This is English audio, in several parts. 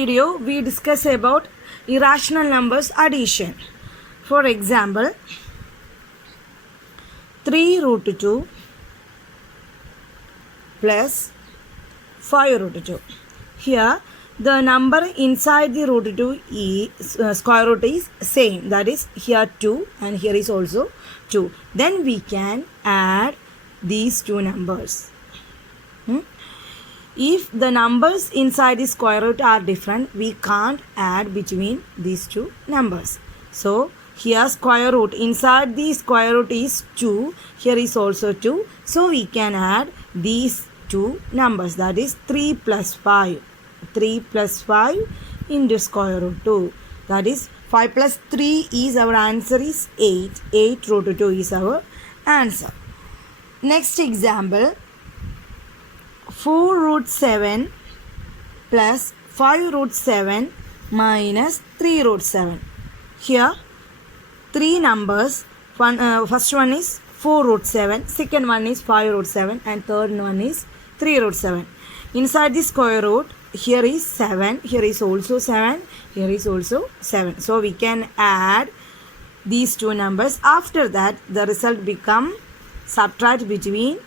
video, we discuss about irrational numbers addition. For example, 3 root 2 plus 5 root 2. Here, the number inside the root 2 is square root is same. That is here 2 and here is also 2. Then we can add these two numbers. If the numbers inside the square root are different, we can't add between these two numbers. So, here square root, inside the square root is 2, here is also 2. So, we can add these two numbers, that is 3 plus 5. 3 plus 5 into square root 2. That is 5 plus 3 is our answer is 8. 8 root 2 is our answer. Next example. 4 root 7 plus 5 root 7 minus 3 root 7. Here, three numbers. First one is 4 root 7, second one is 5 root 7, and third one is 3 root 7. Inside the square root, here is 7, here is also 7, here is also 7. So, we can add these two numbers. After that, the result become subtract between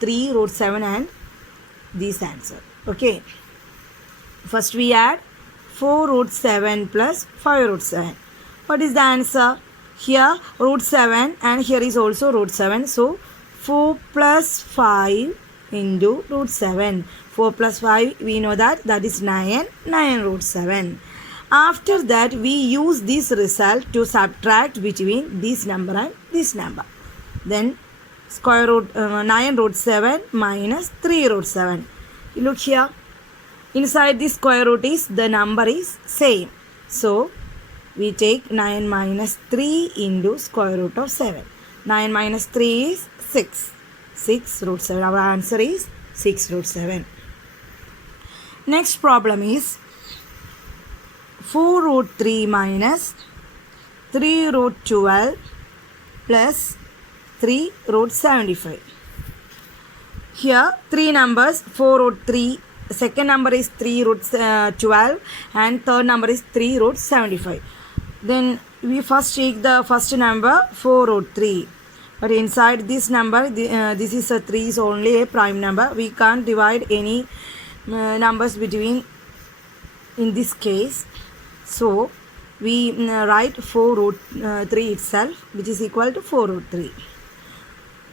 3 root 7 and this answer. Okay. First we add 4 root 7 plus 5 root 7. What is the answer? Here root 7 and here is also root 7. So 4 plus 5 into root 7. 4 plus 5 we know that is 9. 9 root 7. After that we use this result to subtract between this number and this number. Then square root 9 root 7 minus 3 root 7. Look here. Inside the square root is the number is same. So, we take 9 minus 3 into square root of 7. 9 minus 3 is 6. 6 root 7. Our answer is 6 root 7. Next problem is 4 root 3 minus 3 root 12 plus 3 root 75. Here, three numbers, 4 root 3, second number is 3 root 12 and third number is 3 root 75. Then, we first take the first number, 4 root 3. But inside this number, this is a 3 is only a prime number. We can't divide any numbers between in this case. So, we write 4 root 3 itself, which is equal to 4 root 3.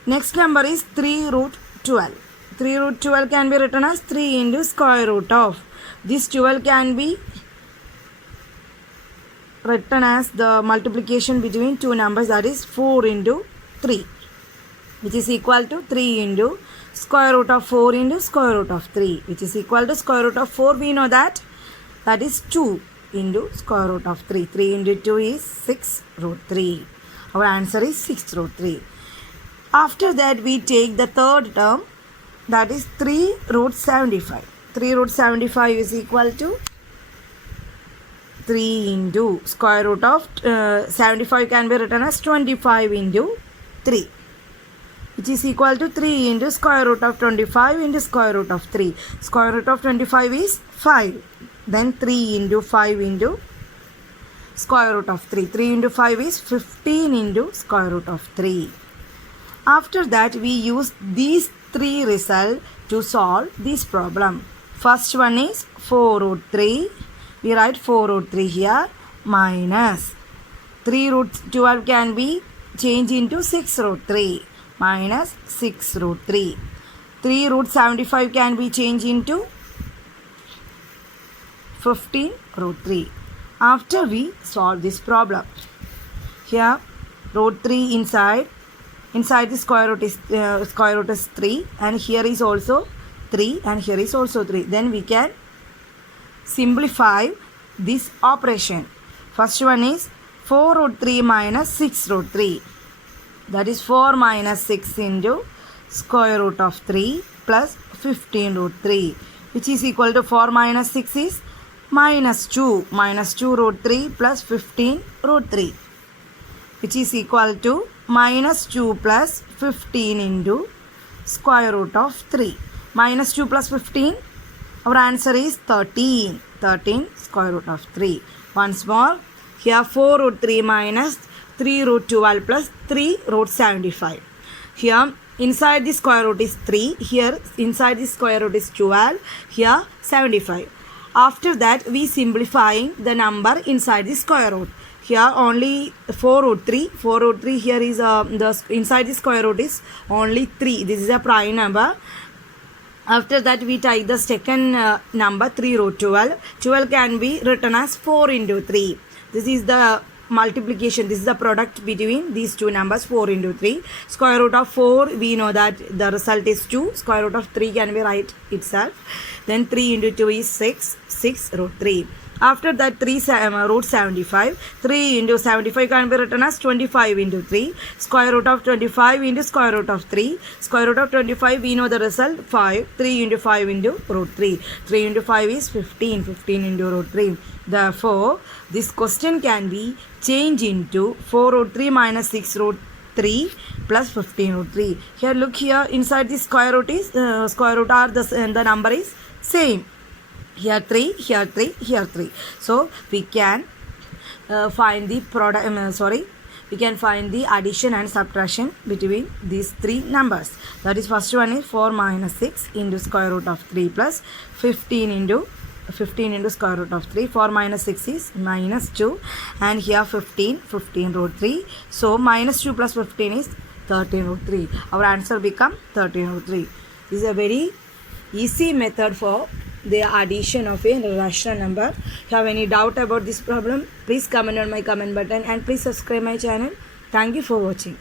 Next number is 3 root 12. 3 root 12 can be written as 3 into square root of. This 12 can be written as the multiplication between two numbers, that is 4 into 3, which is equal to 3 into square root of 4 into square root of 3, which is equal to square root of 4. We know that is 2 into square root of 3. 3 into 2 is 6 root 3. Our answer is 6 root 3. After that, we take the third term, that is 3 root 75. 3 root 75 is equal to 3 into square root of 75 can be written as 25 into 3, which is equal to 3 into square root of 25 into square root of 3. Square root of 25 is 5. Then 3 into 5 into square root of 3. 3 into 5 is 15 into square root of 3. After that, we use these three results to solve this problem. First one is 4 root 3. We write 4 root 3 here minus 3 root 12 can be changed into 6 root 3 minus 6 root 3. 3 root 75 can be changed into 15 root 3. After we solve this problem, here root 3 inside the square root is 3 and here is also 3 and here is also 3. Then we can simplify this operation. First one is 4 root 3 minus 6 root 3. That is 4 minus 6 into square root of 3 plus 15 root 3, which is equal to 4 minus 6 is minus 2. Minus 2 root 3 plus 15 root 3, which is equal to minus 2 plus 15 into square root of 3. Minus 2 plus 15, our answer is 13. 13 square root of 3. Once more, here 4 root 3 minus 3 root 12 plus 3 root 75. Here inside the square root is 3. Here inside the square root is 12. Here 75. After that, we simplifying the number inside the square root. Here only 4 root 3. 4 root 3 here is the inside the square root is only 3. This is a prime number. After that, we take the second number 3 root 12. 12 can be written as 4 into 3. This is the multiplication. This is the product between these two numbers, 4 into 3. Square root of 4, we know that the result is 2. Square root of 3 can be right itself. Then 3 into 2 is 6. 6 root 3. After that, 3 root 75. 3 into 75 can be written as 25 into 3. Square root of 25 into square root of 3. Square root of 25, we know the result 5. 3 into 5 into root 3. 3 into 5 is 15. 15 into root 3. Therefore, this question can be changed into 4 root 3 minus 6 root 3 plus 15 root 3. Here, look here, inside the square root is, square root are the number is same. Here 3, here 3, here 3. So, we can find the product, we can find the addition and subtraction between these three numbers. That is, first one is 4 minus 6 into square root of 3 plus 15 into square root of 3. 4 minus 6 is minus 2. And here 15 root 3. So, minus 2 plus 15 is 13 root 3. Our answer become 13 root 3. This is a very easy method for the addition of a rational number. If you have any doubt about this problem, please comment on my comment button and please subscribe my channel. Thank you for watching.